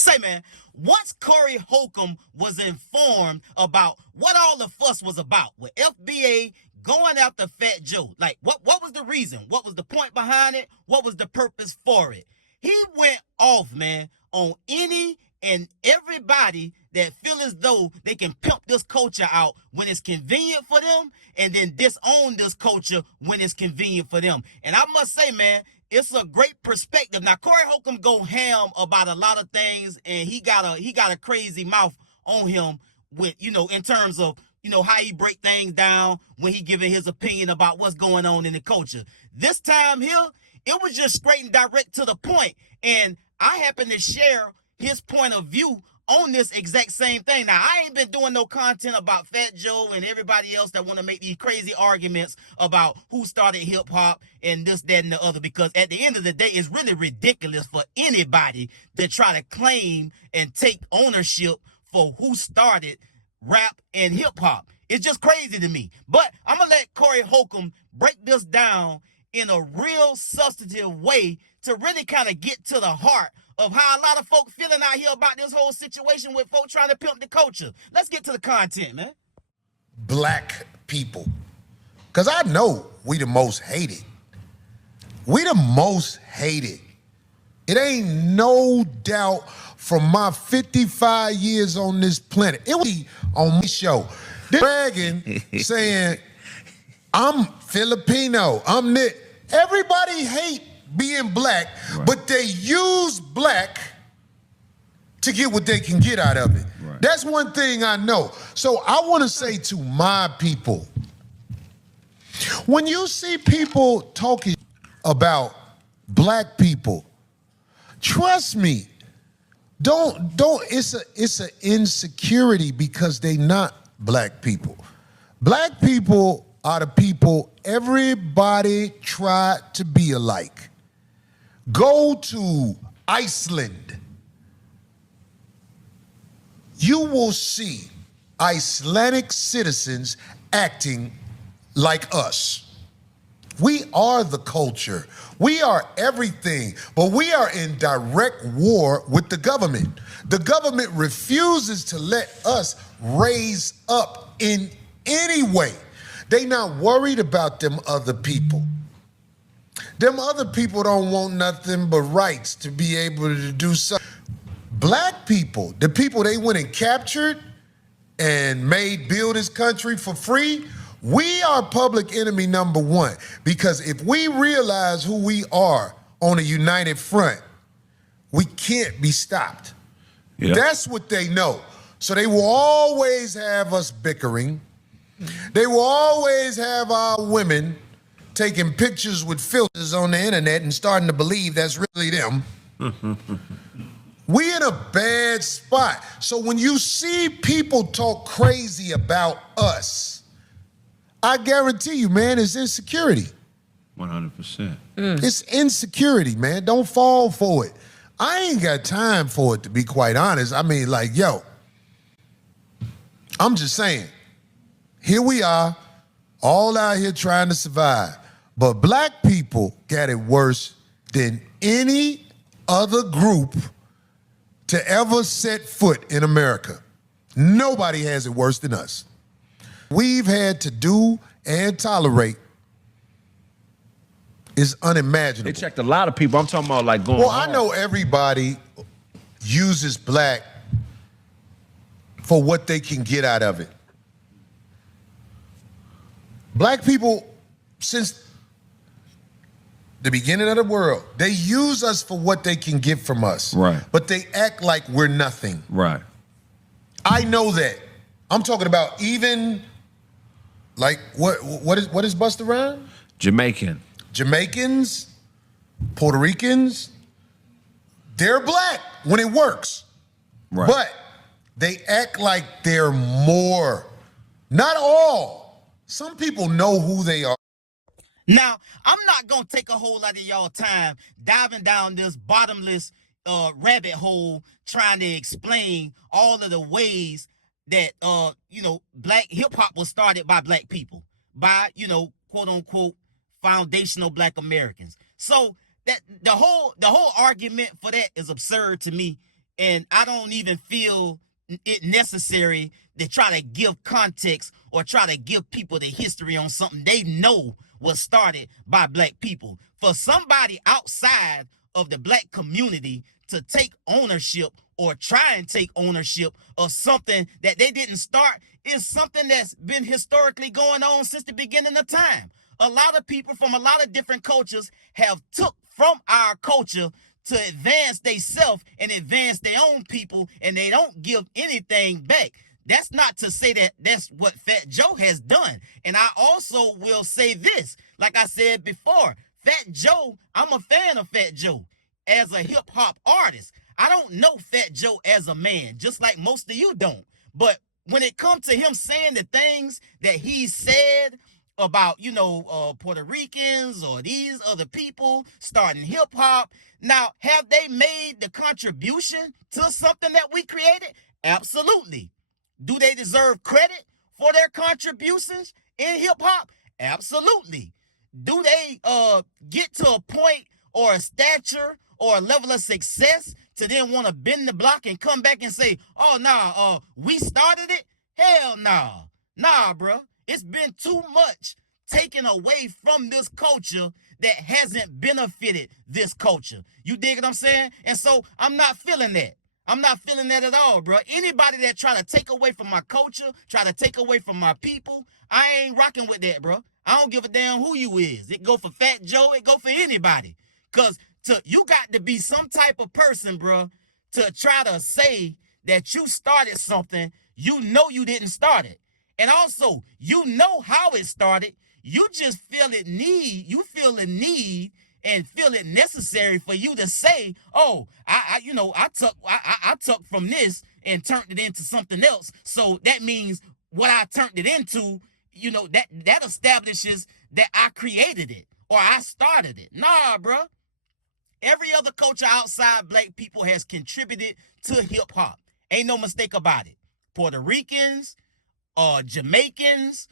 Say, man, once Corey Holcomb was informed about what all the fuss was about with FBA going after Fat Joe, like what was the reason? What was the point behind it? What was the purpose for it? He went off, man, on any and everybody that feel as though they can pimp this culture out when it's convenient for them and then disown this culture when it's convenient for them. And I must say, man, it's a great perspective. Now, Corey Holcomb go ham about a lot of things, and he got a crazy mouth on him with, in terms of, how he break things down when he giving his opinion about what's going on in the culture. This time here, it was just straight and direct to the point. And I happen to share his point of view on this exact same thing. Now, I ain't been doing no content about Fat Joe and everybody else that want to make these crazy arguments about who started hip-hop and this, that, and the other, because at the end of the day, it's really ridiculous for anybody to try to claim and take ownership for who started rap and hip-hop. It's just crazy to me. But I'm going to let Corey Holcomb break this down in a real substantive way to really kind of get to the heart of how a lot of folk feeling out here about this whole situation with folk trying to pimp the culture. Let's get to the content, man. Black people. Because I know we the most hated. We the most hated. It ain't no doubt from my 55 years on this planet. It was on my show. They're bragging, saying, I'm Filipino, I'm this. Everybody hate being black, right, but they use black to get what they can get out of it. Right. That's one thing I know. So I want to say to my people, when you see people talking about black people, trust me, it's an insecurity because they not black people. Black people are the people everybody tried to be alike. Go to Iceland. You will see Icelandic citizens acting like us. We are the culture. We are everything, but we are in direct war with the government. The government refuses to let us raise up in any way. They not worried about them other people. Them other people don't want nothing but rights to be able to do something. Black people, the people they went and captured and made build this country for free, we are public enemy number one. Because if we realize who we are on a united front, we can't be stopped. Yeah. That's what they know. So they will always have us bickering. They will always have our women taking pictures with filters on the internet and starting to believe that's really them. We in a bad spot. So when you see people talk crazy about us, I guarantee you, man, it's insecurity. 100%. It's insecurity, man. Don't fall for it. I ain't got time for it, to be quite honest. I mean, like, yo, I'm just saying, here we are, all out here trying to survive. But black people got it worse than any other group to ever set foot in America. Nobody has it worse than us. We've had to do and tolerate is unimaginable. They checked a lot of people. I'm talking about like going Well, hard. I know everybody uses black for what they can get out of it. Black people, since the beginning of the world, they use us for what they can get from us. Right. But they act like we're nothing. Right. I know that. I'm talking about even, like, what is Busta Rhymes? Jamaican. Jamaicans, Puerto Ricans, they're black when it works. Right. But they act like they're more. Not all. Some people know who they are. Now, I'm not going to take a whole lot of y'all time diving down this bottomless rabbit hole trying to explain all of the ways that, black hip-hop was started by black people, by, quote-unquote, foundational black Americans. So that the whole argument for that is absurd to me. and I don't even feel it necessary to try to give context or try to give people the history on something they know was started by black people. For somebody outside of the black community to take ownership or try and take ownership of something that they didn't start is something that's been historically going on since the beginning of time. A lot of people from a lot of different cultures have took from our culture to advance themselves and advance their own people, and they don't give anything back. That's not to say that that's what Fat Joe has done. And I also will say this, like I said before, Fat Joe, I'm a fan of Fat Joe as a hip hop artist. I don't know Fat Joe as a man, just like most of you don't. But when it comes to him saying the things that he said about, Puerto Ricans or these other people starting hip hop, now, have they made the contribution to something that we created? Absolutely. Do they deserve credit for their contributions in hip hop? Absolutely. Do they get to a point or a stature or a level of success to then want to bend the block and come back and say, oh, nah, we started it? Hell nah. Nah, bro. It's been too much taken away from this culture that hasn't benefited this culture. You dig what I'm saying? And so I'm not feeling that. I'm not feeling that at all, bro. Anybody that try to take away from my culture, try to take away from my people, I ain't rocking with that, bro. I don't give a damn who you is. It go for Fat Joe, it go for anybody. Cause you got to be some type of person, bro, to try to say that you started something you know you didn't start it. And also, you know how it started. You just feel the need and feel it necessary for you to say, oh, I took from this and turned it into something else. So that means what I turned it into, that establishes that I created it or I started it. Nah, bro. Every other culture outside black people has contributed to hip hop. Ain't no mistake about it. Puerto Ricans, Jamaicans,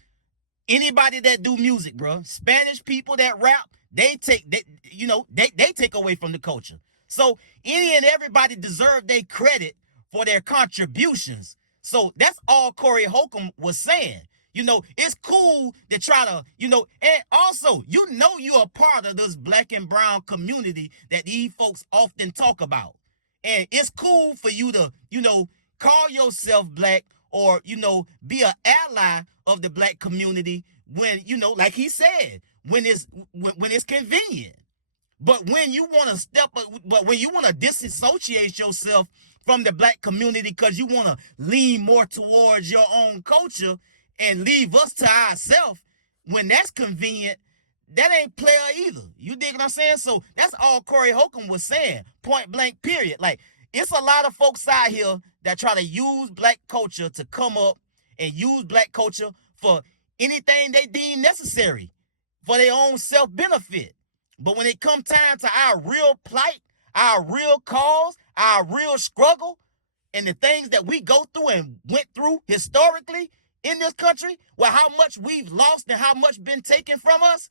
anybody that do music, bro. Spanish people that rap, they take away from the culture. So any and everybody deserve their credit for their contributions. So that's all Corey Holcomb was saying. It's cool to try to, and also, you're a part of this black and brown community that these folks often talk about. And it's cool for you to, call yourself black or, be an ally of the black community when, like he said, when it's convenient. But when you want to disassociate yourself from the black community because you want to lean more towards your own culture and leave us to ourselves, when that's convenient, that ain't player either. You dig what I'm saying? So that's all Corey Holcomb was saying, point blank, period. Like, it's a lot of folks out here that try to use black culture to come up and use black culture for anything they deem necessary for their own self-benefit. But when it comes time to our real plight, our real cause, our real struggle, and the things that we go through and went through historically in this country, where how much we've lost and how much been taken from us,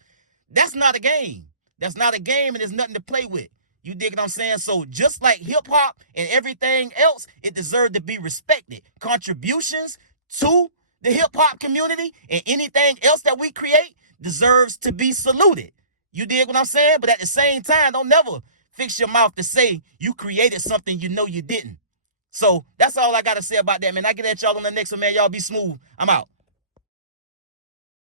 that's not a game. That's not a game, and there's nothing to play with. You dig what I'm saying? So just like hip-hop and everything else, it deserves to be respected. Contributions to the hip-hop community and anything else that we create deserves to be saluted. You dig what I'm saying? But at the same time, don't never fix your mouth to say you created something you know you didn't. So that's all I got to say about that, man. I get at y'all on the next one, man. Y'all be smooth. I'm out.